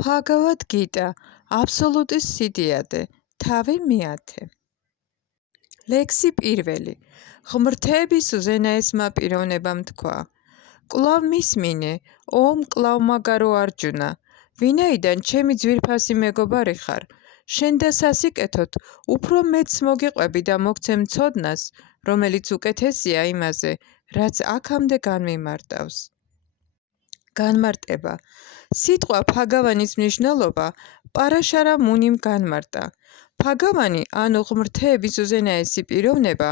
Bhagavad Gita აბსოლუტის სიდიადე, თავი მეათე. ლექსი პირველი. ღმრთების უზენაესმა პიროვნებამ თქვა: კვლავ მისმინე, ო მკლავმაგარო არჯუნა, ვინაიდან ჩემი ძვირფასი მეგობარი ხარ, შენ და სასიკეთოდ უფრო მეტს მოგიყვები და მოგცემ ცოდნას, რომელიც უკეთესია იმაზე, რაც აქამდე განმიმარტავს. განმარტება. სიტყვა ფაგავანის მნიშვნელობა პარაშარა მუნიმ განმარტა. ფაგავანი, ანუ ღმრთების უზენაესი პიროვნება,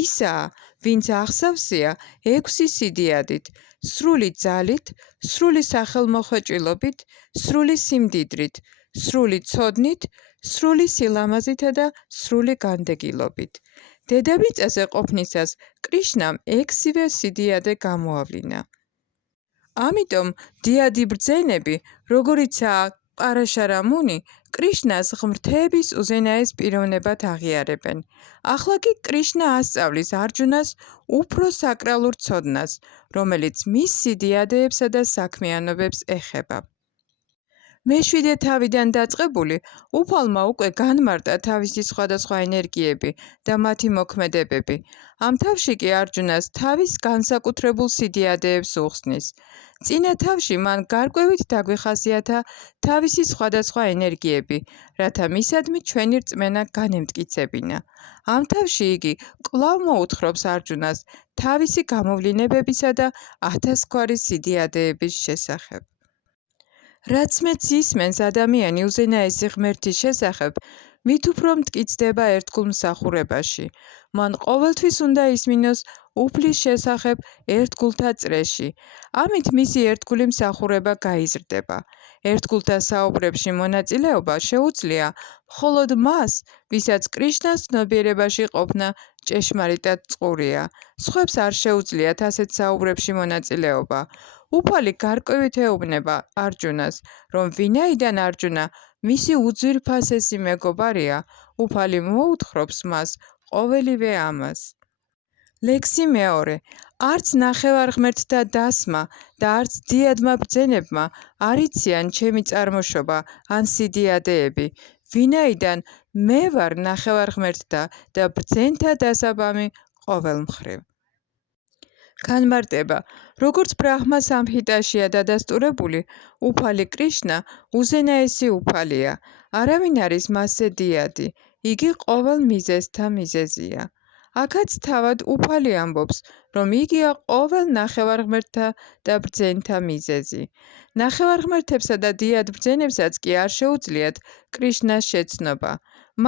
ისაა, ვინც აღსავსეა 6 სიდიადით, სრული ძალით, სრული სახელმოხვეჭილობით, სრული სიმდიდრით, სრული ცოდნით, სრული სილამაზითა და სრული განდეგილობით. დედამიწაზე ყოფნისას კრიშნამ 6-ვე სიდიადე გამოავლინა. ამიტომ დიადი ბრძენები, როგორიცაა პარაშარა მუნი, კრიშნას ღმრთების უზენაეს პიროვნებად აღიარებენ. ახლა კი კრიშნა ასწავლის არჯუნას უფრო საკრალურ ცოდნას, რომელიც მის სიდიადეებსა და საქმიანობებს ეხება. მე-7 თავიდან დაწყებული, უფალმა უკვე განმარტა თავისი სხვადასხვა ენერგიები და მათი მოქმედებები. ამ თავში კი არჯუნას თავის განსაკუთრებულ სიდიადეებს უხსნის. წინა თავში მან გარკვევით დაგვეხასიათა თავისი სხვადასხვა ენერგიები, რათა მისადმი ჩვენი რწმენა განემტკიცებინა. ამ თავში იგი კვლავ მოუთხრობს არჯუნას თავისი გამოვლინებებისა და 1000 სიდიადეების შესახებ. რაც მეც ისმენს ადამიანი უზენაესი ღმერთის შესახებ, მით უფრო მტკიცდება ერთგულ მსახურებაში. მან ყოველთვის უნდა ისმინოს უფლის შესახებ ერთგულთა წრეში. ამით მისი ერთგული მსახურება გაიზრდება. ერთგულთა საუბრებში მონაწილეობა შეუძლია მხოლოდ მას, ვისაც კრიშნას ცნობიერებაში ყოფნა ჭეშმარიტად წყურია. სხვებს არ შეუძლიათ ასეთ საუბრებში მონაწილეობა. უფალი გარკვევით ეუბნება არჯუნას, რომ ვინაიდან არჯუნა მისი უძვირფასესი მეგობარია, უფალი მოუთხრობს მას ყოველივე ამას. ლექსი მეორე. არც ნახევარღმერთთა დასმა და არც დიადმა ბრძენებმა არ იციან ჩემი წარმოშობა ან სიდიადეები, ვინაიდან მე ვარ ნახევარღმერთთა და ბრძენთა დასაბამი ყოველ მხრივ. განმარტება. როგორც ბრაჰმა სამჰიტაშია დადასტურებული, უფალი კრიშნა უზენაესი უფალია. არავინ არის მასზე დიადი, იგი ყოველ მიზეზთა მიზეზია. აქაც თავად უფალი ამბობს, რომ იგია ყოველ ნახევარღმერთთა და ბრძენთა მიზეზი. ნახევარღმერთებსა და დიად ბრძენებსაც კი არ შეუძლიათ კრიშნას შეცნობა.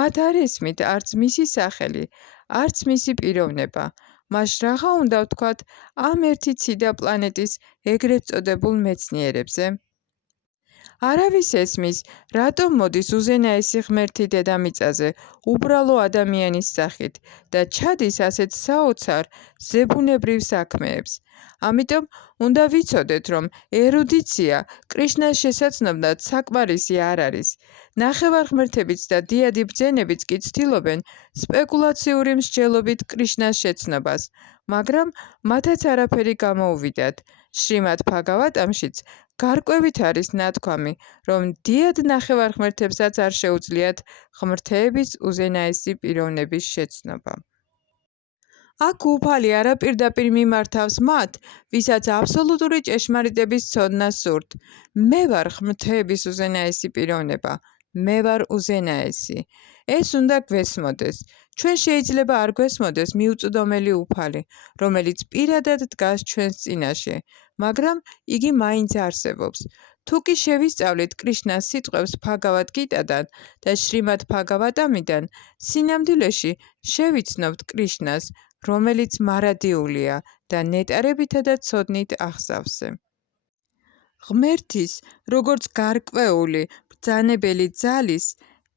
მათ არ ესმით არც მისი სახელი, არც მისი პიროვნება. მას რაღა უნდა ვთქვათ ამ ერთი ციდა პლანეტის ეგრეთ წოდებულ მეცნიერებზე? არავის ესმის, რატომ მოდის უზენაესი ღმერთი დედამიწაზე უბრალო ადამიანის სახით და ჩადის ასეთ საოცარ, ზებუნებრივ საქმეებს. ამიტომ უნდა ვიცოდეთ, რომ ერუდიცია კრიშნას შესაცნობად საკმარისი არ არის. ნახევარღმერთებიც და დიადი ბრძენებიც კი ცდილობენ სპეკულაციური მსჯელობით კრიშნას შეცნობას, მაგრამ მათაც არაფერი გამოუვიდათ. შრიმად ბჰაგავატამშიც გარკვევით არის ნათქვამი, რომ დიად ნახევარღმერთებსაც არ შეუძლიათ ღმრთების უზენაესი პიროვნების შეცნობა. აქ უფალი არაპირდაპირ მიმართავს მათ, ვისაც აბსოლუტური ჭეშმარიტების ცოდნა სურთ. მე ვარ ღმრთების უზენაესი პიროვნება, მე ვარ უზენაესი. ეს უნდა გვესმოდეს. ჩვენ შეიძლება არ გვესმოდეს მიუწვდომელი უფალი, რომელიც პირადად დგას ჩვენს წინაშე, მაგრამ იგი მაინც არსებობს. თუ კი შევისწავლით კრიშნას სიტყვებს ბჰაგავად გიტადან და შრიმად ბჰაგავატამიდან, სინამდვილეში შევიცნობთ კრიშნას, რომელიც მარადიულია და ნეტარებითა და ცოდნით აღსავსე. ღმერთის, როგორც გარკვეული, ბრძანებელი ძალის,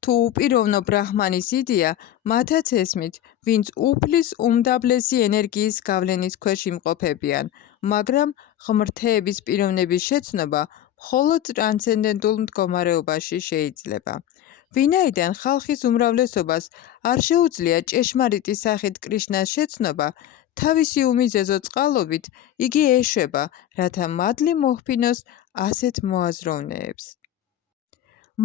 თუ უპიროვნო ბრაჰმანის იდეა, მათაც ესმით, ვინც უფლის უმდაბლესი ენერგიის გავლენის ქვეშ იმყოფებიან, მაგრამ ღმრთების პიროვნების შეცნობა მხოლოდ ტრანსცენდენტულ მდგომარეობაში შეიძლება. ვინაიდან ხალხის უმრავლესობას არ შეუძლია ჭეშმარიტი სახით კრიშნას შეცნობა, თავისი უმიზეზო წყალობით იგი ეშვება, რათა მადლი მოჰფინოს ასეთ მოაზროვნეებს.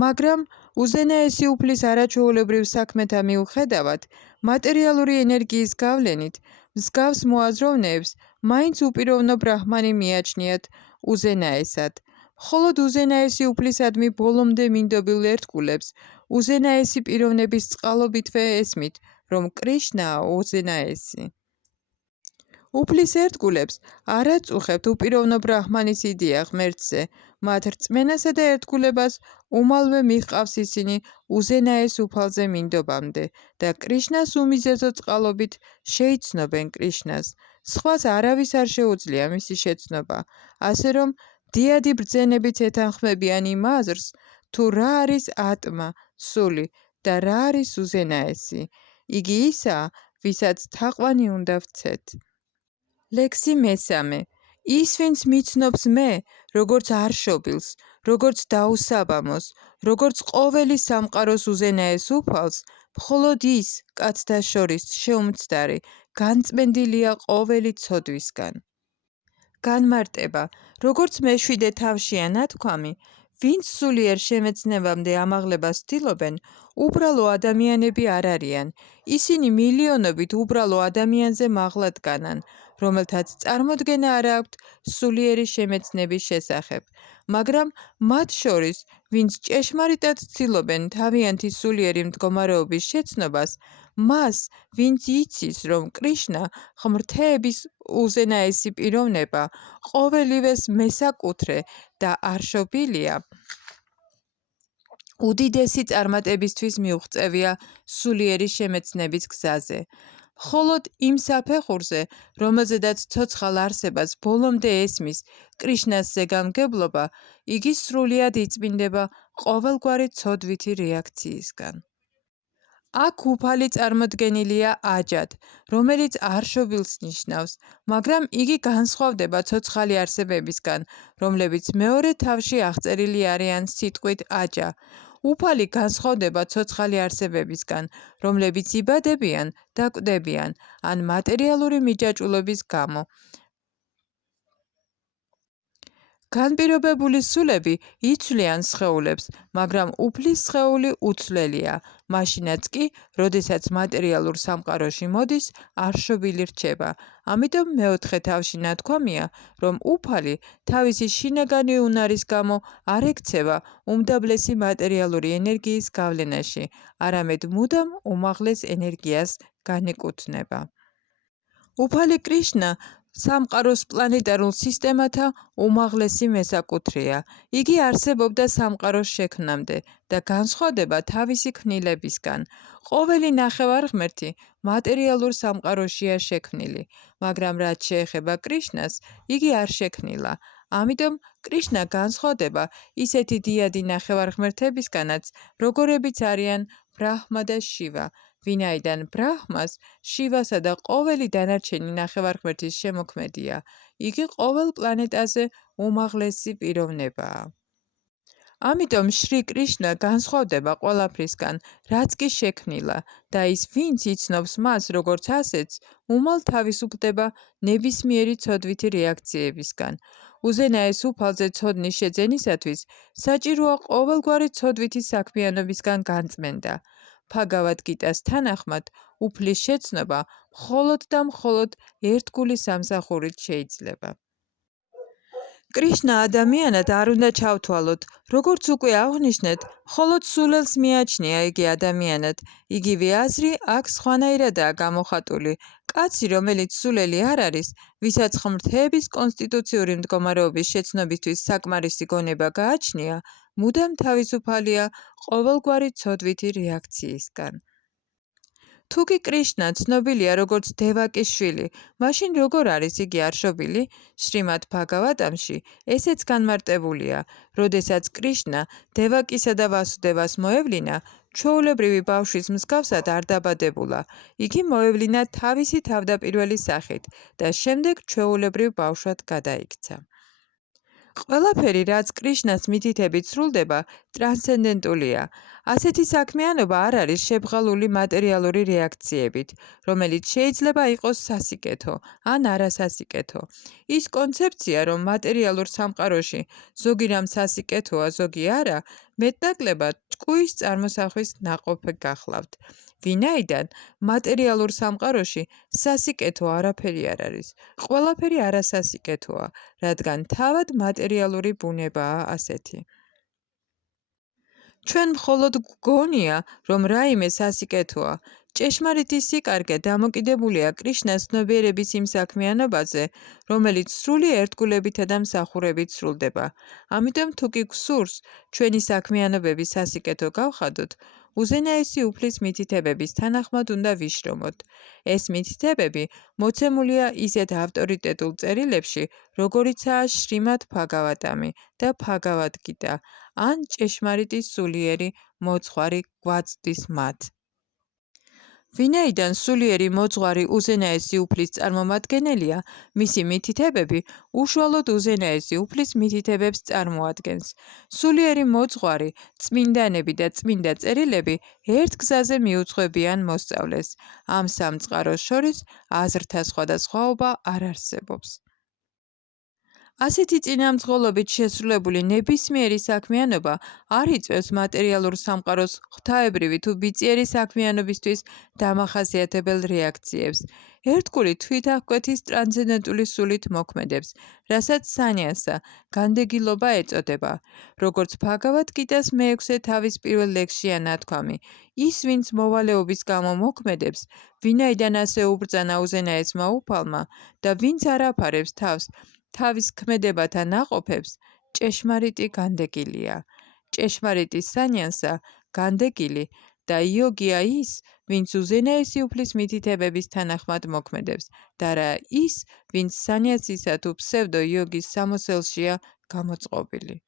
მაგრამ უზენაესი უფლის არაჩვეულებრივ საქმეთა მიუხედავად, მატერიალური ენერგიის გავლენით, მსგავს მოაზროვნეებს მაინც უპიროვნო ბრაჰმანი მიაჩნიათ უზენაესად. მხოლოდ უზენაესი უფლისადმი ბოლომდე მინდობილ ერთგულებს უზენაესი პიროვნების წყალობითვე ესმით, რომ კრიშნაა უზენაესი. უფლის ერთგულებს არ აწუხებთ უპიროვნო ბრაჰმანის იდეა ღმერთზე, მათ რწმენასა და ერთგულებას უმალვე მიჰყავს ისინი უზენაეს უფალზე მინდობამდე და კრიშნას უმიზეზო წყალობით შეიცნობენ კრიშნას. სხვას არავის არ შეუძლია მისი შეცნობა, ასე რომ დიადი ბრძენებით ეთანხმებიან იმ აზრს, თუ რა არის ატმა, სული და რა არის უზენაესი. იგი ისაა, ვისაც თაყვანი უნდა ვცეთ. ლექსი მესამე. ის, ვინც მიცნობს მე, როგორც არშობილს, როგორც დაუსაბამოს, როგორც ყოველი სამყაროს უზენაეს უფალს, მხოლოდ ის, კაცთა შორის შეუმცდარი, განწმენდილია ყოველი ცოდვისგან. განმარტება. როგორც მეშვიდე თავშია ნათქვამი, ვინც სულიერ შემეცნებამდე ამაღლებას ცდილობენ, უბრალო ადამიანები არ არიან. ისინი მილიონობით უბრალო ადამიანზე მაღლა დგანან, რომელთაც წარმოდგენა არ აქვთ სულიერი შემეცნების შესახებ. მაგრამ მათ შორის, ვინც ჭეშმარიტად ცდილობენ თავიანთი სულიერი მდგომარეობის შეცნობას, მას, ვინც იცის, რომ კრიშნა ღმრთების უზენაესი პიროვნება, ყოველივეს მესაკუთრე და არშობილია, უდიდესი წარმატებისთვის მიუღწევია სულიერი შემეცნების გზაზე. მხოლოდ იმ საფეხურზე, რომელზედაც ცოცხალ არსებას ბოლომდე ესმის კრიშნას ზეგამგებლობა, იგი სრულიად იწმინდება ყოველგვარი ცოდვითი რეაქციისგან. აქ უფალი წარმოდგენილია აჯად, რომელიც არშობილს ნიშნავს, მაგრამ იგი განსხვავდება ცოცხალი არსებებისგან, რომლებიც მეორე თავში აღწერილი არიან სიტყვით აჯა. უფალი განსხვავდება ცოცხალი არსებებისგან, რომლებიც იბადებიან და კვდებიან, ან მატერიალური მიჯაჭვულობის გამო. განპირობებული სულები იცვლიან სხეულებს, მაგრამ უფლის სხეული უცვლელია, მაშინაც კი, როდესაც მატერიალურ სამყაროში მოდის, არშობილი რჩება. ამიტომ მეოთხე თავში ნათქვამია, რომ უფალი თავისი შინაგანი უნარის გამო არ ექცევა უმდაბლესი მატერიალური ენერგიის გავლენაში, არამედ მუდამ უმაღლეს ენერგიას განეკუთვნება. უფალი კრიშნა სამყაროს პლანეტარულ სისტემათა უმაღლესი მესაკუთრეა. იგი არსებობდა სამყაროს შექმნამდე და განსხვავდება თავისი ქმნილებისგან. ყოველი ნახევარღმერთი მატერიალურ სამყაროშია შექმნილი, მაგრამ რაც შეეხება კრიშნას, იგი არ შექმნილა. ამიტომ კრიშნა განსხვავდება ისეთი დიადი ნახევარღმერთებისგანაც, როგორებიც არიან ბრაჰმა და შივა, ვინაიდან ბრაჰმას, შივასა და ყოველი დანარჩენი ნახევარღმერთის შემოქმედია. იგი ყოველ პლანეტაზე უმაღლესი პიროვნებაა. ამიტომ შრი კრიშნა განსხვავდება ყველაფრისგან, რაც კი შექმნილა და ის, ვინც იცნობს მას როგორც ასეთს, უმალ თავისუფლდება ნებისმიერი ცოდვითი რეაქციებისგან. უზენაეს უფალზე ცოდნის შეძენისათვის საჭიროა ყოველგვარი ცოდვითი საქმიანობისგან განწმენდა. ბჰაგავად გიტას თანახმად, უფლის შეცნობა მხოლოდ და მხოლოდ ერთგული სამსახურით შეიძლება. კრიშნა ადამიანად არ უნდა ჩავთვალოთ, როგორც უკვე აღვნიშნეთ, მხოლოდ სულელს მიაჩნია იგი ადამიანად. იგივე აზრი აქ სხვანაირადაა გამოხატული. კაცი, რომელიც სულელი არ არის, ვისაც ღმრთების კონსტიტუციური მდგომარეობის შეცნობისთვის საკმარისი გონება გააჩნია, მუდამ თავისუფალია ყოველგვარი ცოდვითი რეაქციისგან. თუ კი კრიშნა ცნობილია როგორც დევაკის შვილი, მაშინ როგორ არის იგი არშობილი? შრიმად ბჰაგავატამში ესეც განმარტებულია, როდესაც კრიშნა დევაკისა და ვასუდევას მოევლინა, ჩვეულებრივი ბავშვის მსგავსად არ დაბადებულა. იგი მოევლინა თავისი თავდაპირველი სახით და შემდეგ ჩვეულებრივ ბავშვად გადაიქცა. ყველაფერი, რაც კრიშნას მითითებით სრულდება, ტრანსცენდენტულია. ასეთი საქმიანობა არ არის შებრალული მატერიალური რეაქციებით, რომელიც შეიძლება იყოს სასიკეთო ან არასასიკეთო. ის კონცეფცია, რომ მატერიალურ სამყაროში ზოგი რამ სასიკეთოა, ზოგი არა, მეტნაკლებად ჭკუის წარმოსახვის ნაყოფი გახლავთ. ვინაიდან მატერიალურ სამყაროში სასიკეთო არაფერი არ არის. ყველაფერი არასასიკეთოა, რადგან თავად მატერიალური ბუნებაა ასეთი. ჩვენ მხოლოდ გვგონია, რომ რაიმე სასიკეთოა. ჭეშმარიტი სიკარგე დამოკიდებულია კრიშნას ცნობიერების იმ საქმიანობაზე, რომელიც სრული ერთგულებითა და მსახურებით სრულდება. ამიტომ თუ კი გსურს ჩვენი საქმიანობები სასიკეთო გავხადოთ, უზენაესი უფლის მითითებების თანახმად უნდა ვიშრომოთ. ეს მითითებები მოცემულია ისეთ ავტორიტეტულ წერილებში, როგორიცაა შრიმად ბჰაგავატამი და ბჰაგავად-გიტა, ან ჭეშმარიტი სულიერი მოძღვარი გვაწვდის მათ. ვინაიდან სულიერი მოძღვარი უზენაესი უფლის წარმომადგენელია, მისი მითითებები უშუალოდ უზენაესი უფლის მითითებებს წარმოადგენს. სულიერი მოძღვარი, წმინდანები და წმინდა წერილები ერთ გზაზე მიუძღვებიან მოსწავლეს. ამ სამ წყაროს შორის აზრთა სხვადასხვაობა არ არსებობს. ასეთი წინამძღოლობით შესრულებული ნებისმიერი საქმიანობა არ იწვევს მატერიალურ სამყაროს ღვთაებრივი თუ ბიწიერი საქმიანობისთვის დამახასიათებელ რეაქციებს. ერთგული თვითაჰკვეთის ტრანსცენდენტული სულით მოქმედებს, რასაც სანიასა, განდეგილობა ეწოდება. როგორც ბჰაგავად-გიტას მე-6 თავის პირველ ლექსშია ნათქვამი, ის, ვინც მოვალეობის გამო მოქმედებს, ვინაიდან ასე უბრძანა უზენაესმა უფალმა და ვინც არ აფარებს თავს, თავის ქმედებათა ნაყოფებს, ჭეშმარიტი განდეგილია. ჭეშმარიტი სანიასა, განდეგილი და იოგია ის, ვინც უზენაესი უფლის მითითებების თანახმად მოქმედებს და რა ის, ვინც სანიასისა თუ ფსევდო იოგის სამოსელშია გამოწყობილი.